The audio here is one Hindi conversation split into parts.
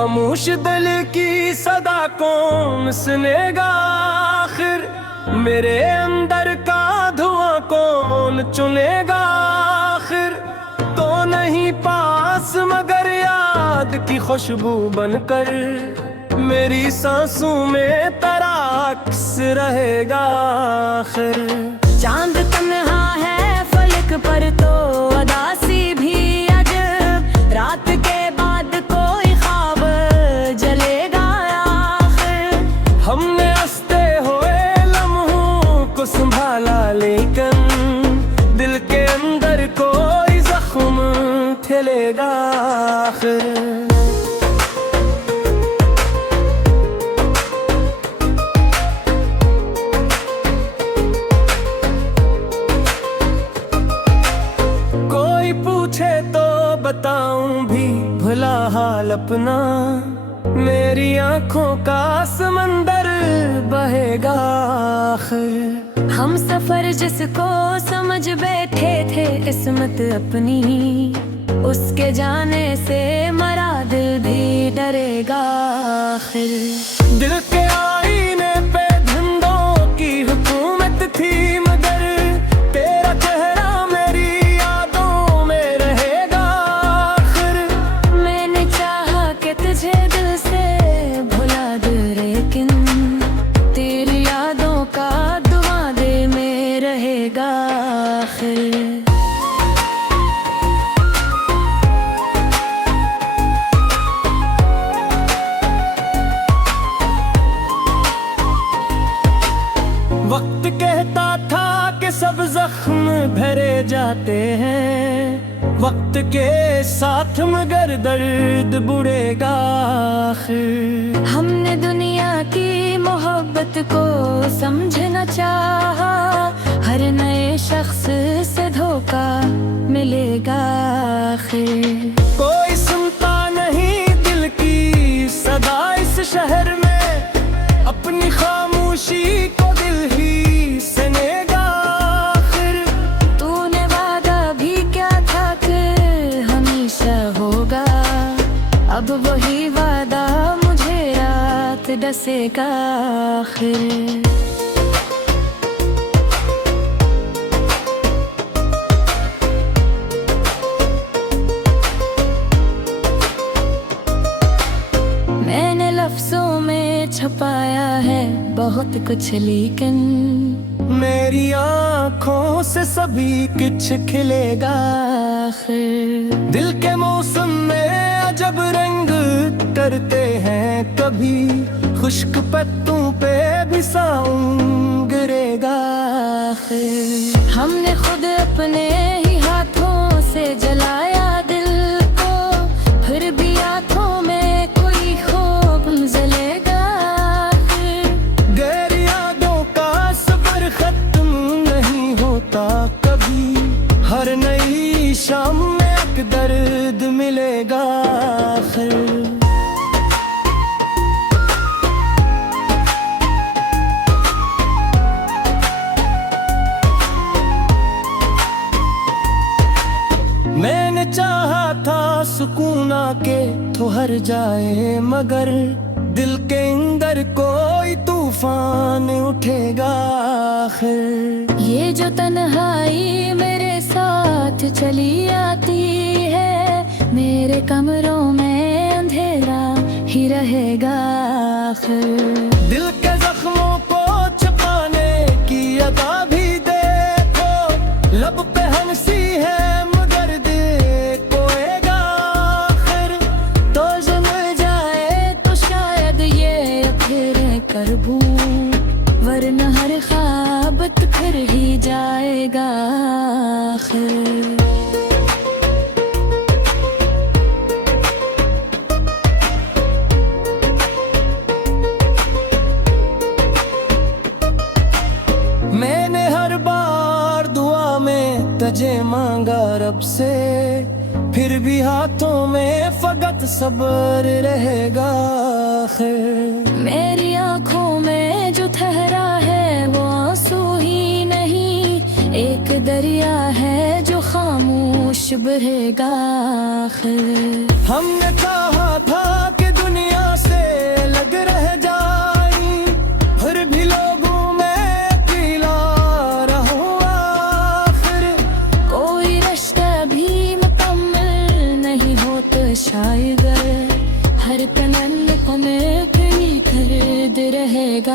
खामोश दिल की सदा कौन सुनेगा आखिर, मेरे अंदर का धुआं कौन चुनेगा आखिर। तो नहीं पास मगर याद की खुशबू बनकर, मेरी सांसों में तेरा अक्स रहेगा आखिर। चांद तन्हा है फलक पर तो अदासी भी अजब, रात के बाद कोई ख्वाब जलेगा आखिर। हमने हंसते हुए लम्हों को संभाला, लेकिन दिल के अंदर कोई जख्म ठेलेगा आखिर। तो बताऊं भी भुला हाल अपना, मेरी आंखों का समंदर बहेगा आखिर। हम सफर जिसको समझ बैठे थे किस्मत अपनी, उसके जाने से मरा दिल भी डरेगा आखिर। दिल के आईने पे धंधों की हुकूमत थी, मगर तेरा चेहरा मेरी यादों में रहेगा आखिर। मैंने चाहा कि तुझे दिल से भुला दूं, लेकिन तेरी यादों का दुआ दिल में रहेगा आखिर। वक्त कहता था कि सब जख्म भरे जाते हैं, वक्त के साथ मगर दर्द बुढ़ेगा आखिर। हमने दुनिया की मोहब्बत को समझना चाहा, हर नए शख्स से धोखा मिलेगा आखिर। कोई सुनता नहीं दिल की सदा इस शहर में, अपनी खामोशी को दिल ही सुनेगा आखिर। तूने वादा भी क्या था कि हमेशा होगा, अब वही वादा मुझे रात डसेगा आखिर। मैंने लफ्जों में छुपाया है बहुत कुछ, लेकिन मेरी आँखों से सभी कुछ खिलेगा आखिर। दिल के मौसम में अजब रंग करते हैं, कभी खुश्क पत्तों पे भी साउं गिरेगा आखिर। हमने खुद अपने ही हाथों से जलाया दिल को, फिर भी आँखों में कोई खूब जलेगा आखिर। गैर यादों का सफर खत्म नहीं होता कभी, हर नई शाम में एक दर्द मिलेगा आखिर। मैंने चाहा था सुकून आके ठहर जाए, मगर दिल के अंदर कोई तूफान उठेगा आखिर। ये जो तन्हाई मेरे साथ चली आती है, मेरे कमरों में अंधेरा ही रहेगा आखिर। दिल के जख्मों को छुपाने की अदा भी देखो, लब पे हंसी है मगर दिल कोएगा आखिर। तो जो मिल जाए तो शायद ये फिर कर दूं, वरना हर ख्वाब तो फिर ही जाएगा आखिर। मैंने हर बार दुआ में तुझे मांगा रब से, फिर भी हाथों में फकत सब्र रहेगा आखिर। मेरी आँखों में जो ठहरा है वो आंसू ही नहीं, एक दरिया है जो खामोश बहेगा आखिर। हमने चाहा था कि दुनिया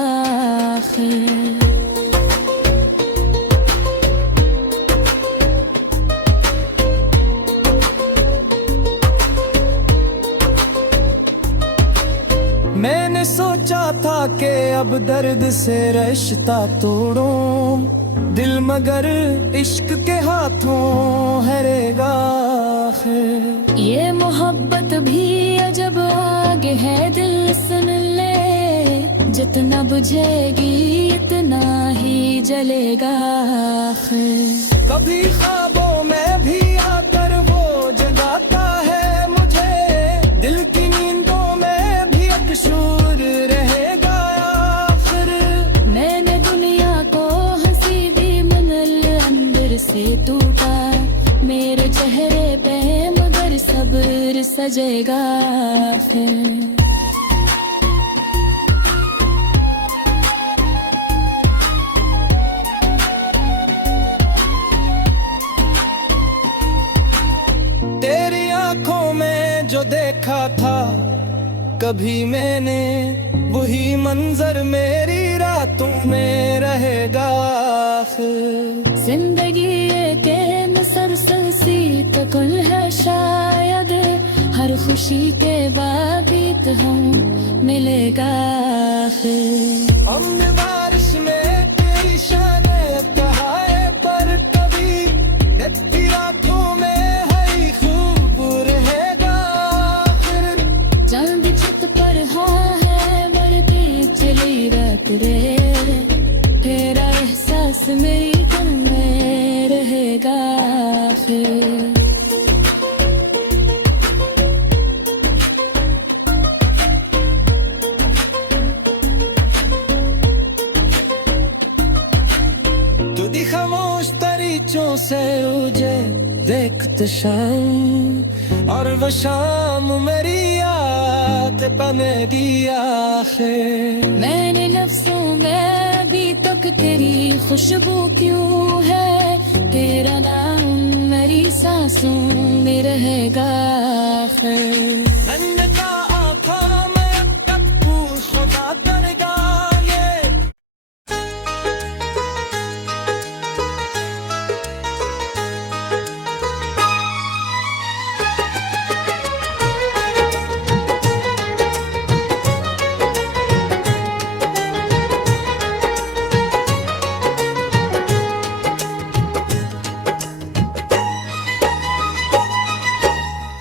आखिर। मैंने सोचा था कि अब दर्द से रिश्ता तोड़ूं दिल, मगर इश्क के हाथों हारेगा आखिर। ये मोहब्बत भी अजब आग है, दिल सुन ले, जितना बुझेगी इतना ही जलेगा आखिर। कभी ख्वाबों में भी आकर वो जगाता है मुझे, दिल की नींदों में भी अकशूर रहेगा आखिर। मैंने दुनिया को हंसी दी मनल अंदर से टूटा, मेरे चेहरे पे मगर सब्र सजेगा फिर। तेरी आंखों में जो देखा था कभी मैंने, वही मंजर मेरी रातों में रहेगा आखिर। जिंदगी एक मुसलसल तकुल है शायद, हर खुशी के बाद हम मिलेगा फिर। हमने बारिश में तेरी शाने कहाए, पर कभी देखती रातों में है खूब रहेगा फिर। चांद छत पर हाँ है बढ़ती चली रात रे, तेरा एहसास मेरी दिल में रहेगा फिर। खामोश तरीचों से मुझे देखते शाम, और वो शाम मेरी याद बनेगी आखिर। मैंने नफ्सों में अभी तक तेरी खुशबू क्यों है, तेरा नाम मेरी सांसों में रहेगा आखिर। अन्यथा आँखों में अब तक पूछ खुदा करेगा ये।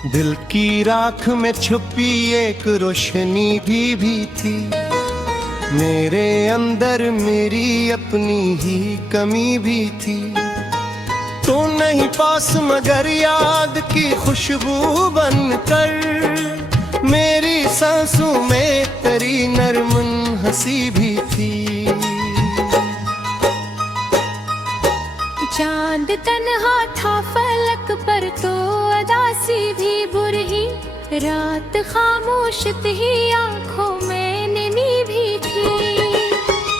दिल की राख में छुपी एक रोशनी भी थी, मेरे अंदर मेरी अपनी ही कमी भी थी। तो नहीं पास मगर याद की खुशबू बनकर, मेरी सांसों में तेरी नरम हंसी भी थी। चांद तन्हा था फलक पर तो अदासी भी बुरही, रात खामोश ही आंखों में नींद भी थी।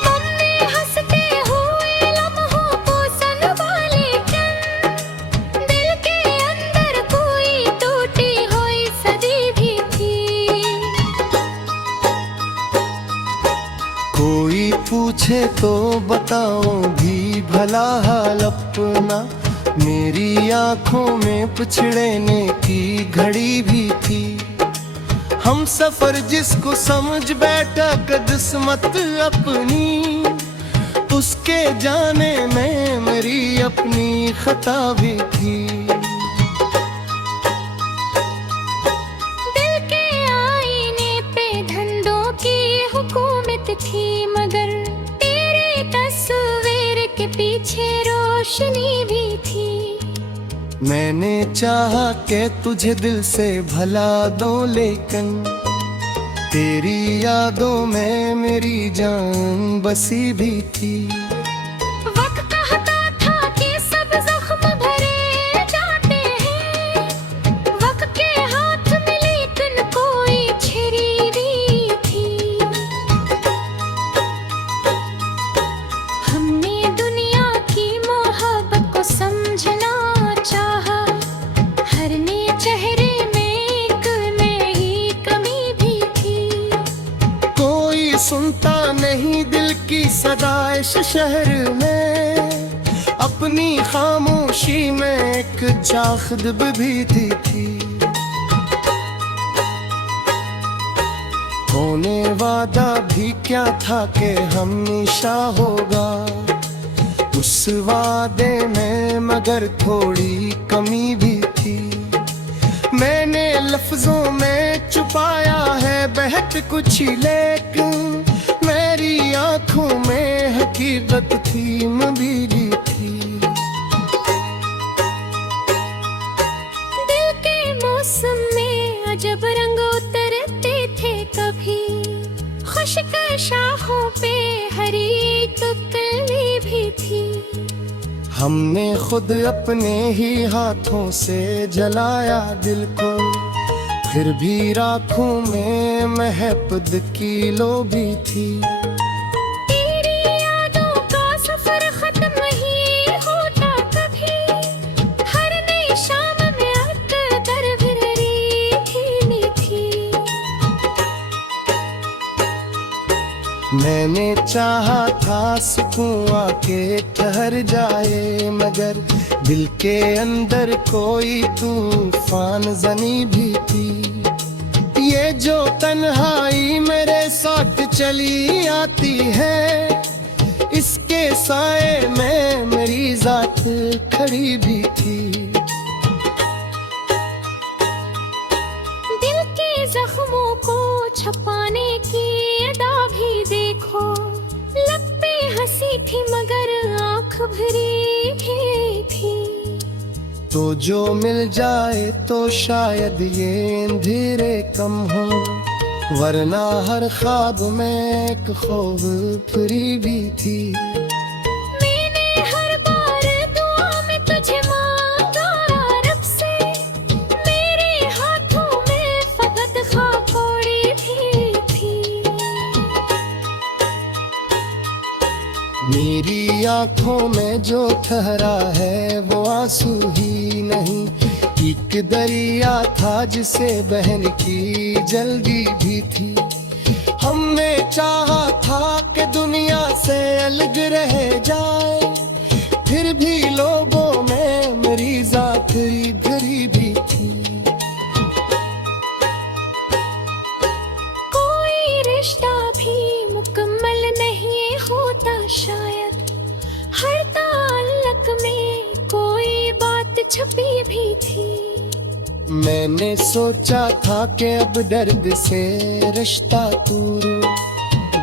तुमने हंसते हुए लम्हों को संभाले चंद, दिल के अंदर कोई टूटी हुई सदी भी थी। कोई पूछे तो बताओ भी भला हाल अपना, मेरी आंखों में पिछड़ने की घड़ी भी थी। हम सफर जिसको समझ बैठा किस्मत अपनी, उसके जाने में मेरी अपनी खता भी थी। दिल के आईने पे धंधों की हुकूमत थी, मगर तेरे तस्वीर के पीछे रोशनी भी थी। मैंने चाहा कि तुझे दिल से भला दो, लेकिन तेरी यादों में मेरी जान बसी भी थी। वक्त कहता था कि सब जख्म भरे जाते हैं, वक्त के हाथ में लेकिन कोई छिरी भी थी। हमने दुनिया की मोहब्बत को समझना चाहा, हर नए चेहरे में एक नई कमी भी थी। कोई सुनता नहीं दिल की सदाइश शहर में, अपनी खामोशी में एक चाखदब भी थी। होने वादा भी क्या था कि हमेशा होगा, उस वादे में मगर थोड़ी कमी भी थी। मैंने लफ्जों में छुपाया है बहक कुछ, लेकिन मेरी आंखों में हकीकत थी, मबीरी थी। दिल के मौसम में अजब रंग उतरते थे कभी, खुशक शाखों पे हरी तुतली भी थी। हमने खुद अपने ही हाथों से जलाया दिल को, फिर भी राखों में महबत की लो भी थी। तेरी यादों का सफर खत्म ही होता कभी, हर नई शाम में अकदर भरी खिली थी। मैंने चाहा था सुकून आके ठहर जाए, मगर दिल के अंदर कोई तूफान जनी भी थी। ये जो तन्हाई मेरे साथ चली आती है, इसके साए में मेरी जात खड़ी भी थी। दिल के जख्मों को छपाने की अदा भी देखो, लब पे हंसी थी मगर आंख भरी भी थी। तो जो मिल जाए तो शायद ये अंधेरे कम हो, वरना हर ख्वाब में एक खौफ फ्री भी थी। मैंने हर बार दुआ में तुझे मांगा रब से, मेरे हाथों में फकत खाकोड़ी भी थी। मेरी आंखों में जो ठहरा है वो आंसू ही नहीं, एक दरिया था जिसे बहन की जल्दी भी थी। हमने चाहा था कि दुनिया से अलग रह जाए, फिर भी लोगों में मेरी जात गरीबी थी। कोई रिश्ता भी मुकम्मल नहीं होता शायद, हर ताल्लुक में कोई बात छुपी भी थी। मैंने सोचा था कि अब दर्द से रिश्ता तोड़ूं,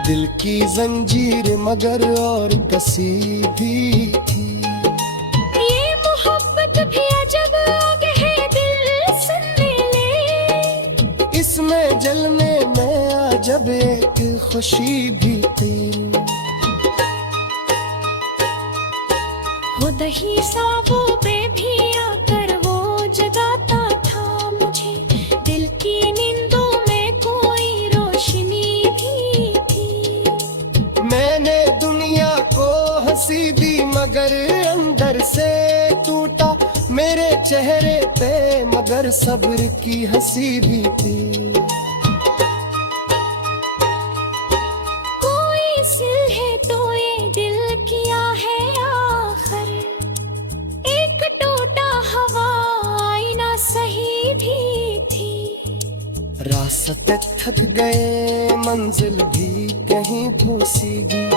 दिल की जंजीर मगर और कसी भी थी। ये मोहब्बत भी अजब आग है, दिल सुनने ले। इसमें जलने में अजब एक खुशी भी थी। वो दही साबों पे भी आकर वो जगाता था मुझे, दिल की नींदों में कोई रोशनी भी थी। मैंने दुनिया को हंसी दी मगर अंदर से टूटा, मेरे चेहरे पे मगर सब्र की हंसी भी थी। कोई सिल है तो ये दिल किया है आखिर, एक टूटा हवा आईना सही भी थी। रास्ते थक गए मंजिल भी कहीं भूसीगी,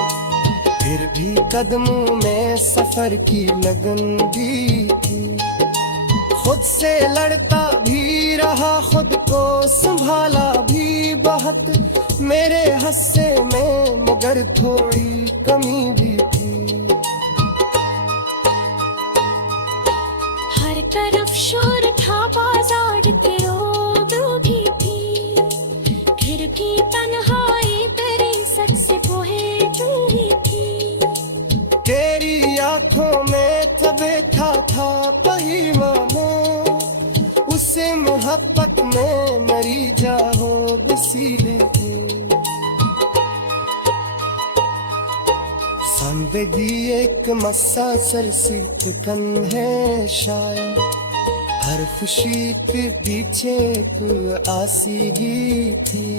फिर भी कदमों में सफर की लगन भी थी। खुद से लड़ता भी रहा, खुद को संभाला भी बहुत, मेरे हस्से में मगर थोड़ी कमी भी थी। हर तरफ शोर था, बाजार के रोड भी थी, फिर भी तन्हाई तेरी सच से बोहे भी थी। तेरी आंखों में तबे था पहिमाना, उसे मोहब्बत में मरी जाओ बसीले की। जिंदगी एक मस्सा सरसी तकन है शायद, हर खुशी के पीछे एक आसीगी थी।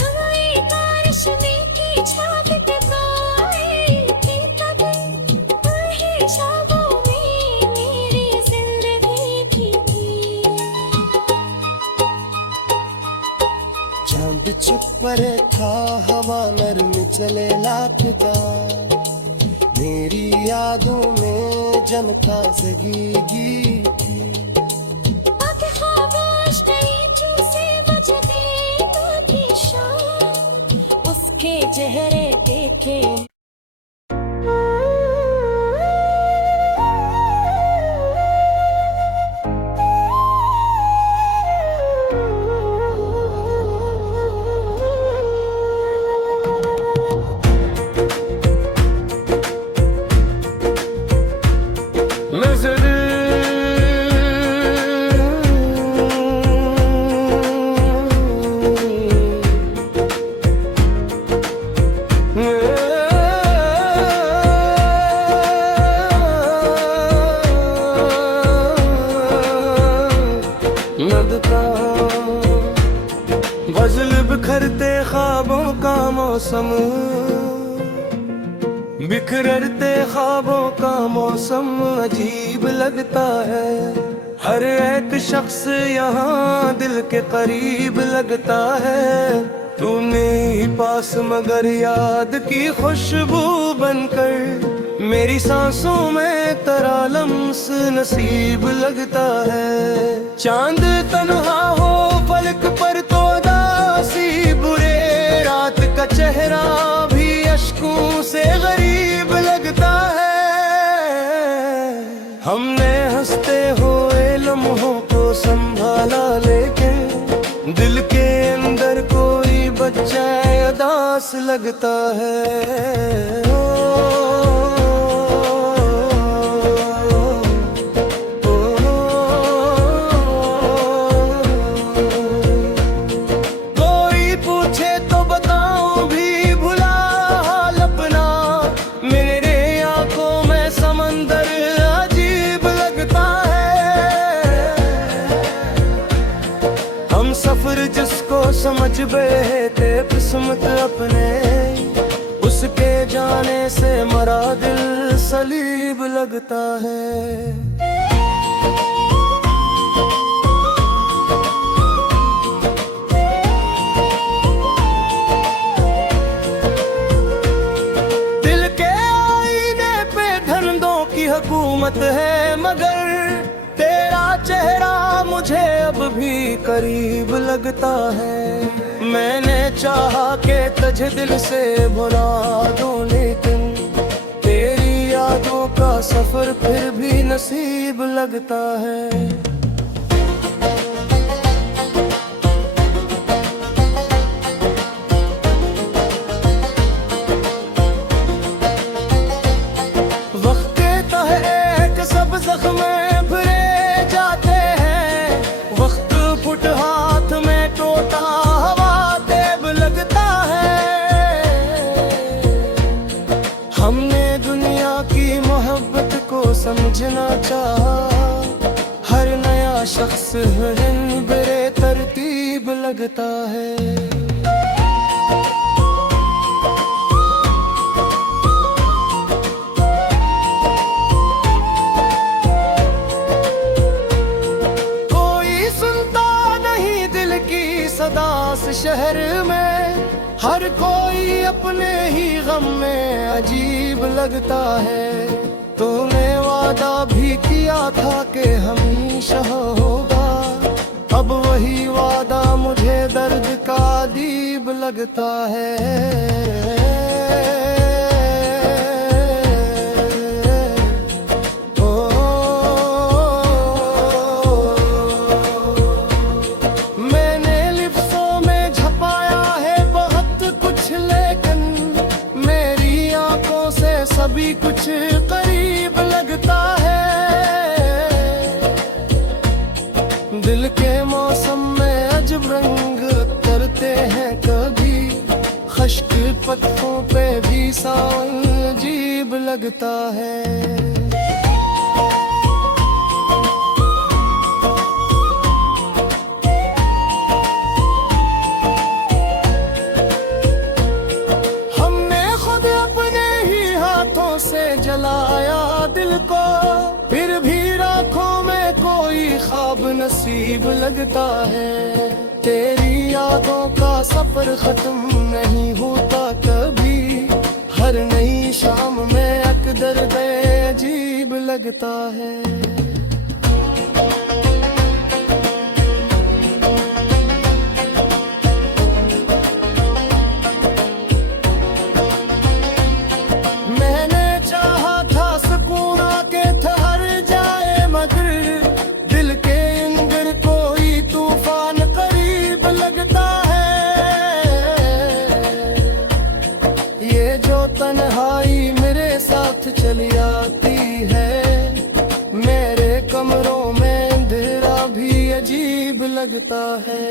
हवाएं बारिश में की छात पे परे था हवा नरम चले लापता, मेरी यादों में जनता जगीगी थी। आंखें खामोश नहीं चूसे मुझे की शाम, उसके चेहरे देखे नजर नदता गजल बिखरते ख्वाबों का मौसम, बिखरते ख्वाबों का मौसम अजीब लगता है। हर एक शख्स यहाँ दिल के करीब लगता है। तूने ही पास मगर याद की खुशबू बनकर मेरी सांसों में तेरा लम्स नसीब लगता है। चांद तन्हा हो फलक पर तो दासी, बुरे रात का चेहरा भी अश्कों से गरीब लगता है। हमने हंसते हुए लम्हों को संभाला, लेकिन दिल के अंदर कोई बच्चा उदास लगता है। कोई पूछे तो बताऊं भी भुला हाल अपना, मेरे आंखों में समंदर अजीब लगता है। हम सफर जिसको समझ बैठे थे किस्मत अपने, उसके जाने से मरा दिल सलीब लगता है। हुकूमत है मगर तेरा चेहरा मुझे अब भी करीब लगता है। मैंने चाहा कि तुझे दिल से भुला दूं, लेकिन तेरी यादों का सफर फिर भी नसीब लगता है। हमने दुनिया की मोहब्बत को समझना चाहा, हर नया शख्स बेरे तरतीब लगता है। कोई सुनता नहीं दिल की सदा से शहर में, हर कोई अपने ही गम में अजीब लगता है। तूने वादा भी किया था कि हमेशा होगा, अब वही वादा मुझे दर्द का अदीब लगता है। सभी कुछ करीब लगता है। दिल के मौसम में अजब रंग उतरते हैं, कभी खश्क पत्तों पे भी सावन अजीब लगता है। जलाया दिल को, फिर भी राखों में कोई ख्वाब नसीब लगता है। तेरी यादों का सफर खत्म नहीं होता कभी, हर नई शाम में एक दर्द अजीब लगता है। मैंने चाहा था सुकून आके ठहर जाए, मगर दिल के अंदर कोई तूफान करीब लगता है। ये जो तन्हाई मेरे साथ चली आती है, मेरे कमरों में अंधेरा भी अजीब लगता है।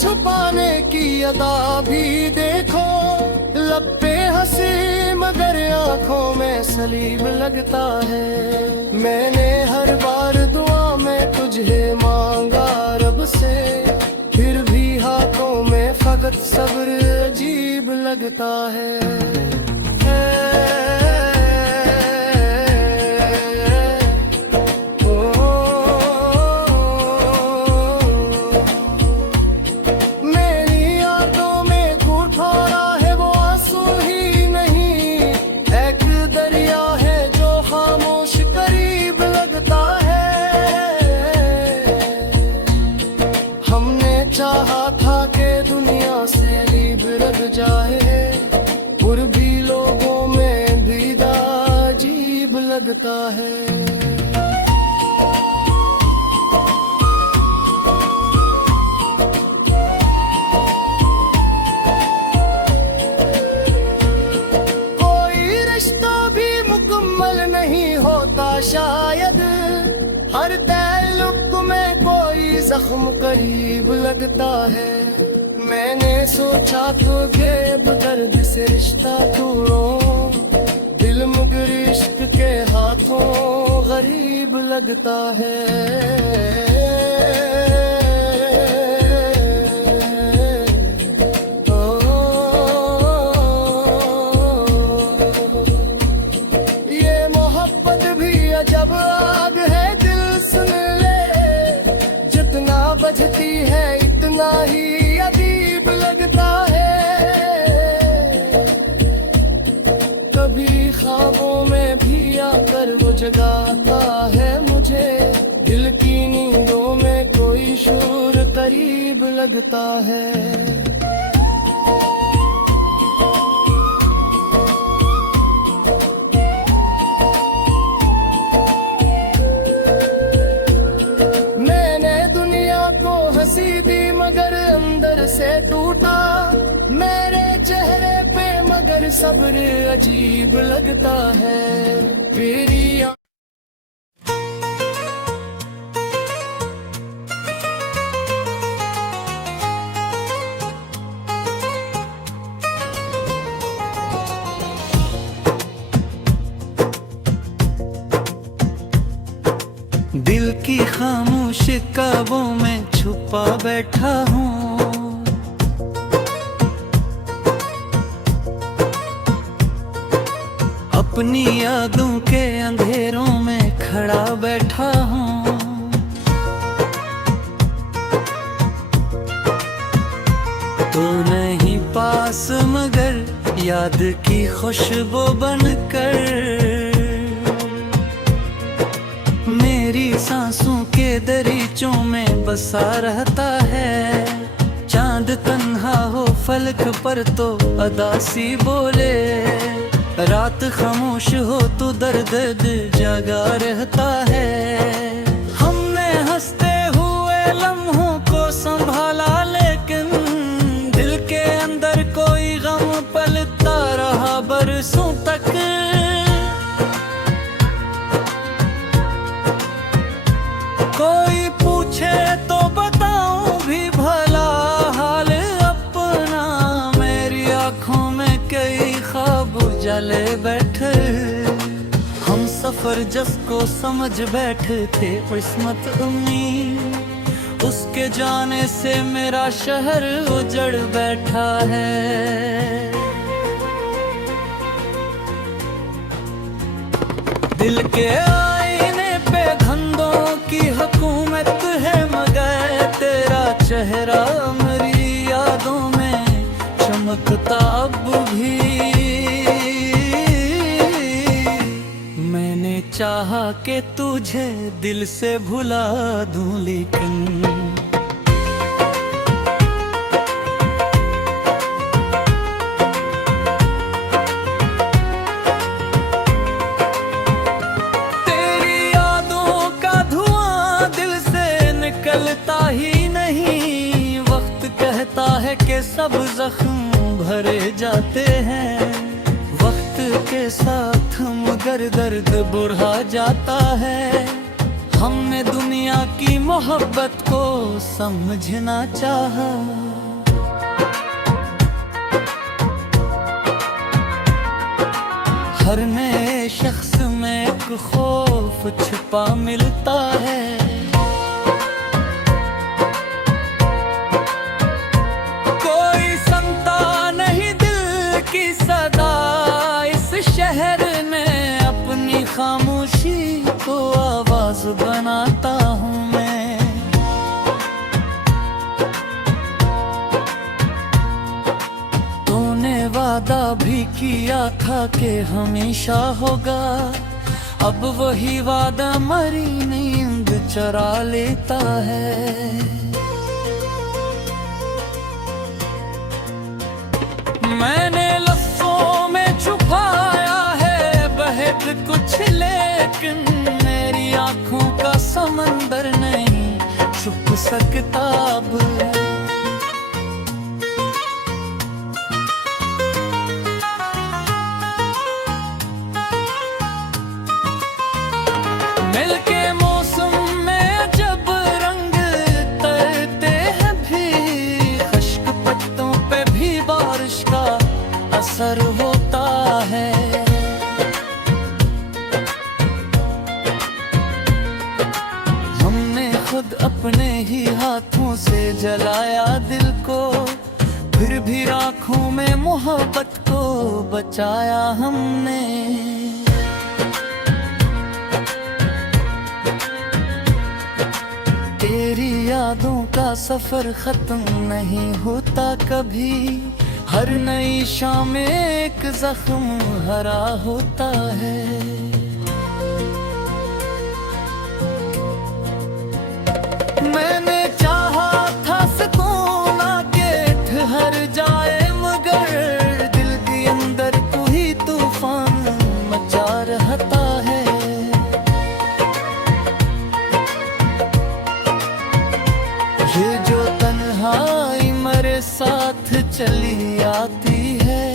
छुपाने की अदा भी देखो, लब पे हंसी मगर आंखों में सलीब लगता है। मैंने हर बार दुआ में तुझे मांगा रब से, फिर भी हाथों में फकत सब्र अजीब लगता है। चाहा था कि दुनिया से लीब लग जाए, और भी लोगों में दीदा अजीब लगता है। कोई रिश्ता भी मुकम्मल नहीं होता शायद, हर ताल्लुक में कोई जख्म करीब लगता है। मैंने सोचा तो घेब दर्द से रिश्ता तोड़ो, दिल मगर इश्क के हाथों गरीब लगता है। जब आग है दिल सुन ले, जितना बजती है इतना ही अजीब लगता है। कभी ख्वाबों में भी आकर वो जगाता है मुझे, दिल की नींदों में कोई शोर करीब लगता है। हंसी दी मगर अंदर से टूटा, मेरे चेहरे पे मगर सब्र अजीब लगता है। तेरी दिल की खामोश ख्वाबों में छुपा बैठा हूँ, अपनी यादों के अंधेरों में खड़ा बैठा हूँ। तो नहीं पास मगर याद की खुशबू बनकर मेरी सांसों के दरीचों में बसा रहता है। चांद तन्हा हो फलक पर तो अदासी बोले, रात खामोश हो तो दर्द जगा रहता है। हमने हंसते हुए लम्हों को संभाला, लेकिन दिल के अंदर कोई गम पलता रहा बरसों तक। कोई पूछे तो बताऊं भी भला हाल अपना, मेरी आंखों में कई ख्वाब जले बैठे। हम सफर जिसको समझ बैठे थे किस्मत उम्मीद, उसके जाने से मेरा शहर उजड़ बैठा है। दिल के आईने पे धंधों की हुकूमत है, मगर तेरा चेहरा मेरी यादों में चमकता अब भी। मैंने चाहा कि तुझे दिल से भुला दूं, लेकिन तेरी यादों का धुआं दिल से निकलता ही नहीं। वक्त कहता है कि सब जख्म भरे जाते हैं, वक्त के साथ मगर दर्द बुढ़ा जाता है। हमने दुनिया की मोहब्बत को समझना चाहा, हर नए शख्स में एक खौफ छिपा मिलता है। कोई सुनता नहीं दिल की सदा, इस शहर में अपनी खामोशी को आवाज बनाता हूँ मैं। तूने वादा भी किया था कि हमेशा होगा, अब वही वादा मरी नींद चुरा लेता है। मैंने लफ्ज़ों में छुपाया है बहत कुछ, लेकिन मेरी आंखों का समंदर नहीं छुप सकता अब। मिलके मौसम में जब रंग तरते हैं भी, खुश्क पत्तों पे भी बारिश का असर होता है। हमने खुद अपने ही हाथों से जलाया दिल को, फिर भी आँखों में मोहब्बत को बचाया हमने। तेरी यादों का सफर खत्म नहीं होता कभी, हर नई शाम में एक जख्म हरा होता है। मैंने चाहा था सुकून आके ठहर जाए, मगर दिल के अंदर कोई तूफान मचा रहता है। ये जो तन्हाई मेरे साथ चली आती है,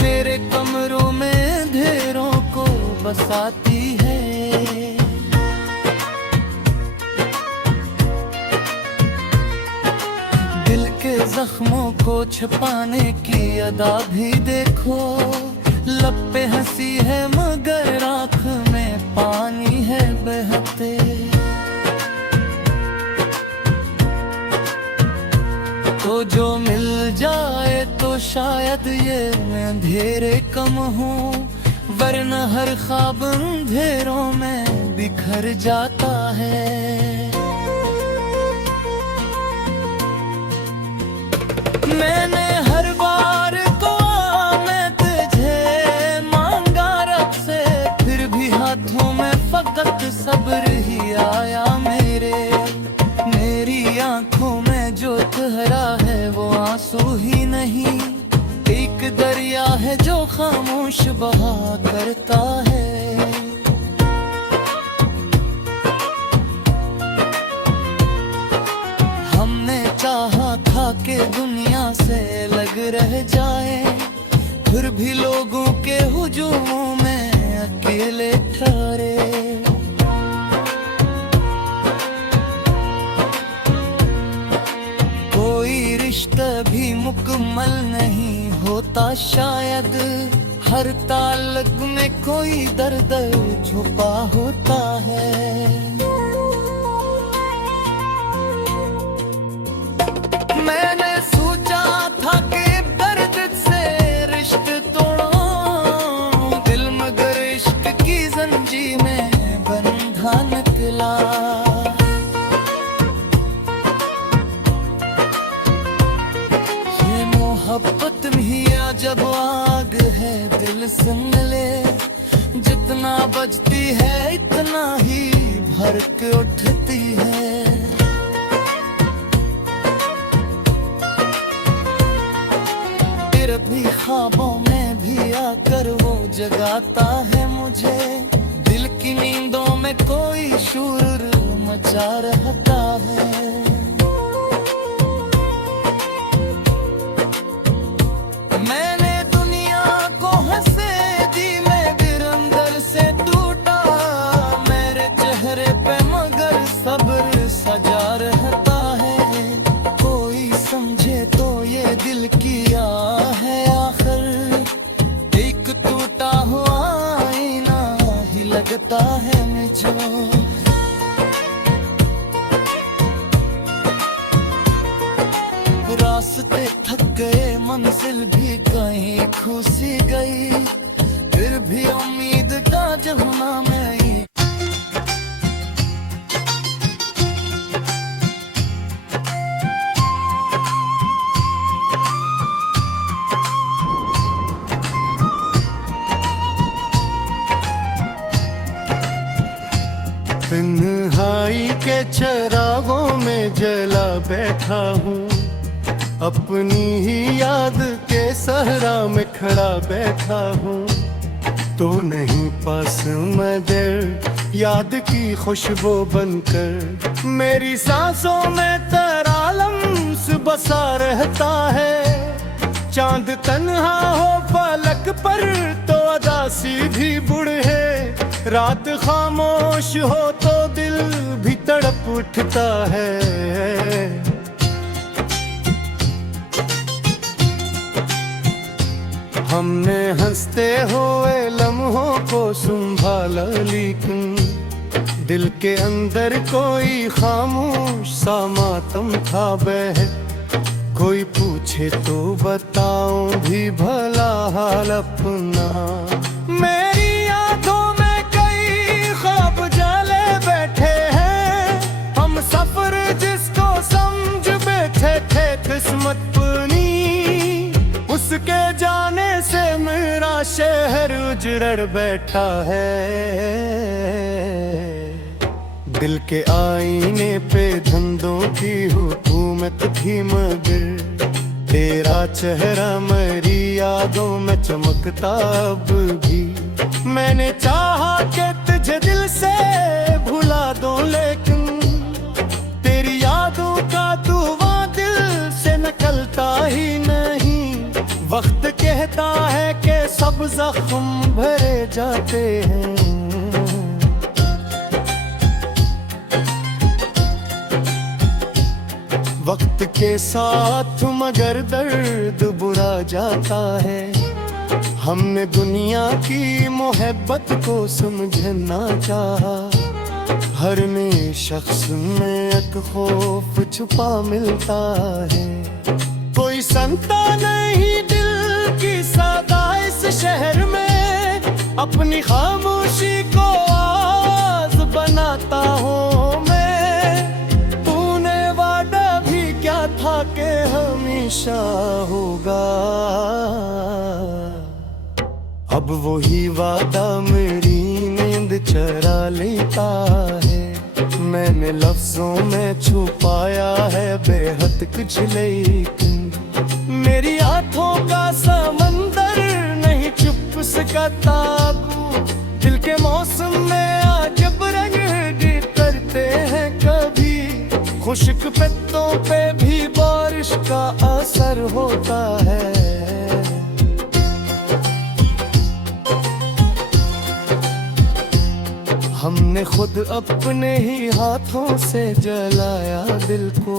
मेरे कमरों में अंधेरों को बसाती है। दिल के जख्मों को छिपाने की अदा भी देखो, लब पे हंसी है मगर आँख में पानी है बहते। तो जो मिल जाए तो शायद ये अंधेरे कम हो, वरना हर ख्वाब अंधेरों में बिखर जाता है। मैंने हर बार को मैं तुझे मांगा रब से, फिर भी हाथों में फकत सब्र ही आया मेरे। मेरी आंखों में जो ठहरा है वो आंसू ही नहीं, एक दरिया है जो खामोश बहा करता है। हमने चाहा था कि दुनिया से अलग रह जाए, फिर भी लोगों के हुजूमों में अकेले ठहरे। रिश्ता भी मुकम्मल नहीं होता शायद, हर ताल्लुक में कोई दर्द छुपा होता है। मैंने सोचा था कि दर्द से रिश्ते तोड़ो दिल, मगर इश्क की जंजीर में बंधा निकला। ये मोहब्बत भी जब आग है दिल सुन ले, जितना बजती है इतना ही भड़क उठती है। फिर भी ख्वाबों में भी आकर वो जगाता है मुझे, दिल की नींदों में कोई शोर मचा रहता है। मैंने दुनिया को हंसे दी, मैं दिल अंदर से टूटा, मेरे चेहरे पे मगर सब्र सजा रहता है। कोई समझे तो ये दिल किया है आखिर, एक टूटा हुआ आईना ही लगता है मुझे। रास्ते थक गए, मंजिल भी कहीं खुशी गई, फिर भी उम्मीद का जमाना में ही। तन्हाई के चरागों में जला बैठा हूँ, अपनी ही याद के सहरा में खड़ा बैठा हूँ। तो नहीं पास मगर याद की खुशबू बनकर मेरी सांसों में तेरा लम्स बसा रहता है। चांद तन्हा हो फलक पर तो अदासी भी बुढ़े, रात खामोश हो तो दिल भी तड़प उठता है। हमने हंसते हुए लम्हों को संभाला, लेकिन दिल के अंदर कोई खामोश सा मातम था बह। कोई पूछे तो बताऊं भी भला हाल अपना, मेरी आंखों में कई ख्वाब जले बैठे हैं। हम सफर जिसको समझ बैठे थे किस्मत अपनी, उसके जाने से मेरा शहर उजड़ बैठा है। दिल के आईने पे धंधों की हुकूमत थी मगर तेरा चेहरा मेरी यादों में चमकता अब भी। मैंने चाहा कि तुझे दिल से भुला दूं, लेकिन तेरी यादों का धुआं दिल से निकलता ही नहीं। वक्त कहता है कि सब जख्म भरे जाते हैं, वक्त के साथ मगर दर्द बुरा जाता है। हमने दुनिया की मोहब्बत को समझना चाहा, हर नए शख्स में एक खौफ छुपा मिलता है। कोई संता नहीं दिल की सदा इस शहर में, अपनी खामोशी को आवाज बनाता हूँ मैं। था के हमेशा होगा, अब वही वादा मेरी नींद चरा लेता है। मैंने लफ्जों में छुपाया है बेहद कुछ, लेकिन मेरी आंखों का समंदर नहीं छुप सकता। दिल के मौसम में अजब रंग करते हैं, कभी खुश्क पत्तों पे भी बारिश का असर होता है। हमने खुद अपने ही हाथों से जलाया दिल को,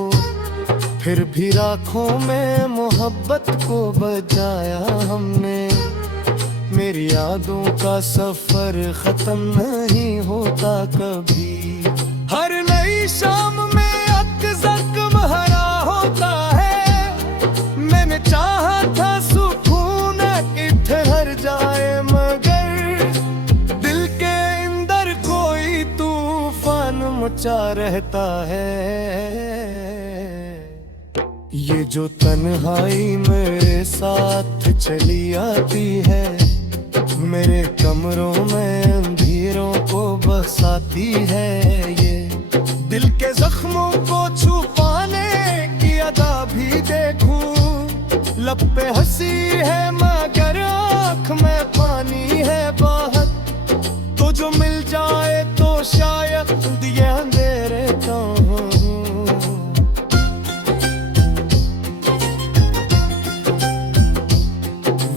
फिर भी राखों में मोहब्बत को बचाया हमने। मेरी यादों का सफर खत्म नहीं होता कभी, हर नई शाम में जख्म हरा होता है। मैंने चाहा था सुकून कि ठहर जाए, मगर दिल के अंदर मचा रहता है। ये जो तन्हाई मेरे साथ चली आती है, मेरे कमरों में अंधेरों को बसाती है। ये दिल के जख्मों को छुपाने की अदा भी देखूं, लब पे हंसी है मगर आँख में पानी है बहुत। तो जो मिल जाए तो शायद ये अंधेरे तो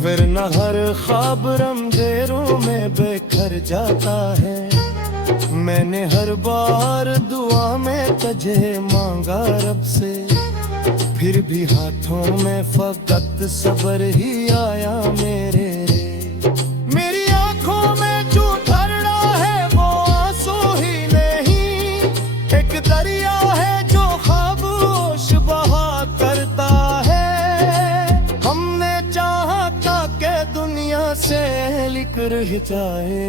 वरना हर ख्वाब रंगेरों में बेखर जाता है। मैंने हर बार दुआ में तुझे मांगा रब से, फिर भी हाथों में फकत सब्र ही आया मेरे। मेरी आंखों में जो धरना है वो आंसू ही नहीं, एक दरिया है जो खामोश बहा करता है। हमने चाहा था कि दुनिया से लिख रह जाए,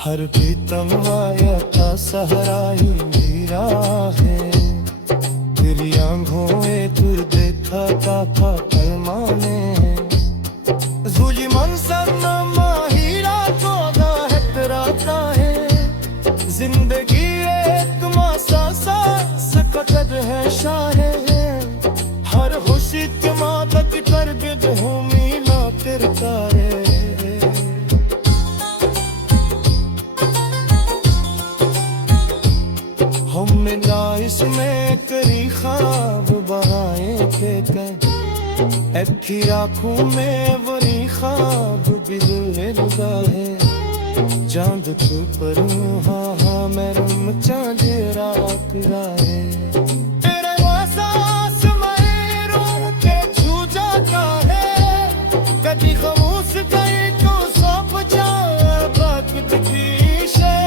हर बेतवाया का सहारा ही मेरा है। तेरी आंखों में तू देखा था पैमाने, जुली मंसर नमा हीरा तो है तेरा है। जिंदगी एक मासा सांस कदर है शाहे, हर खुशी की मदद कर बिद हूँ मीला तिरता है। हमने ना इसमें करी ख्वाब बहाए थे कहीं, ऐसी आँखों में वरी ख्वाब बिजले लगा है। चांद तू पर हाँ हाँ मैं रम चांद रात राहे, तेरे एहसास मेरे रूह के छू जाता है। कभी खामोश गई तो सौंप जाए वक्त की शे,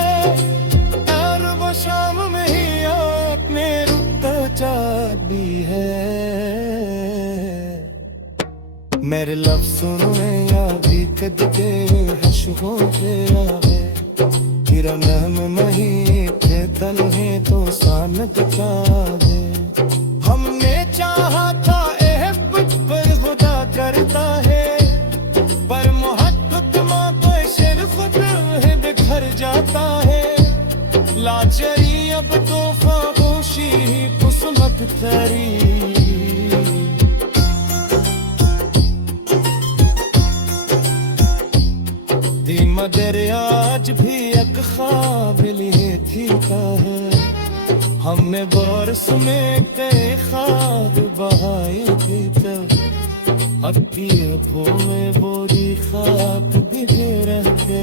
और वो शाम में ही अपने रुक जाती है। मेरे लफ्ज़ों में यादी कद के हशुओं तेरा है। तेरा नाम नहीं थे तन है तो सानत का है। हमने चाहा था पर खुदा करता है, पर मोहब्बत माँ को शेर खुद है बिखर जाता है। लाचारी अब तो खामोशी कुसमत तेरी, मगर आज भी एक ख्वाब लिए थी का है। हमने बरस में कई ख्वाब बहाए थे तब, अब की आँखों में बोरी ख्वाब भी रहते।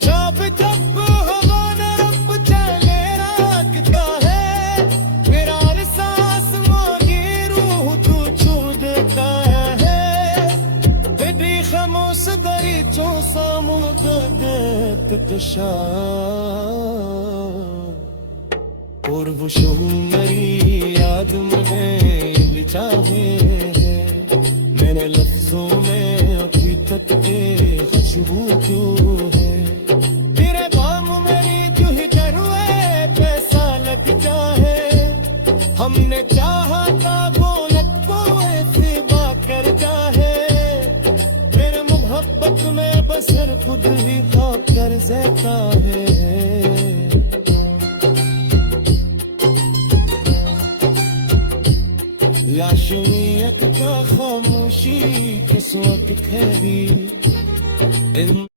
जब जब हमारा रब चले रखता है, मेरा एहसास मांगी रूह तू छू देता है। तेरी खामोश दरी जो सामू तशा, और वो शो मेरी याद में लिखा है। मैंने लफ्जों में अभी तक के खुशबू क्यों है। तेरे बाम मेरी जो ही डरुए पैसा लगता है। हमने चाहा था बोलक को ऐसी बात करता है, फिर मोहब्बत में बसर खुद ही खाक कर जाता है। लाशनियत का खामोशी किस वक्त है भी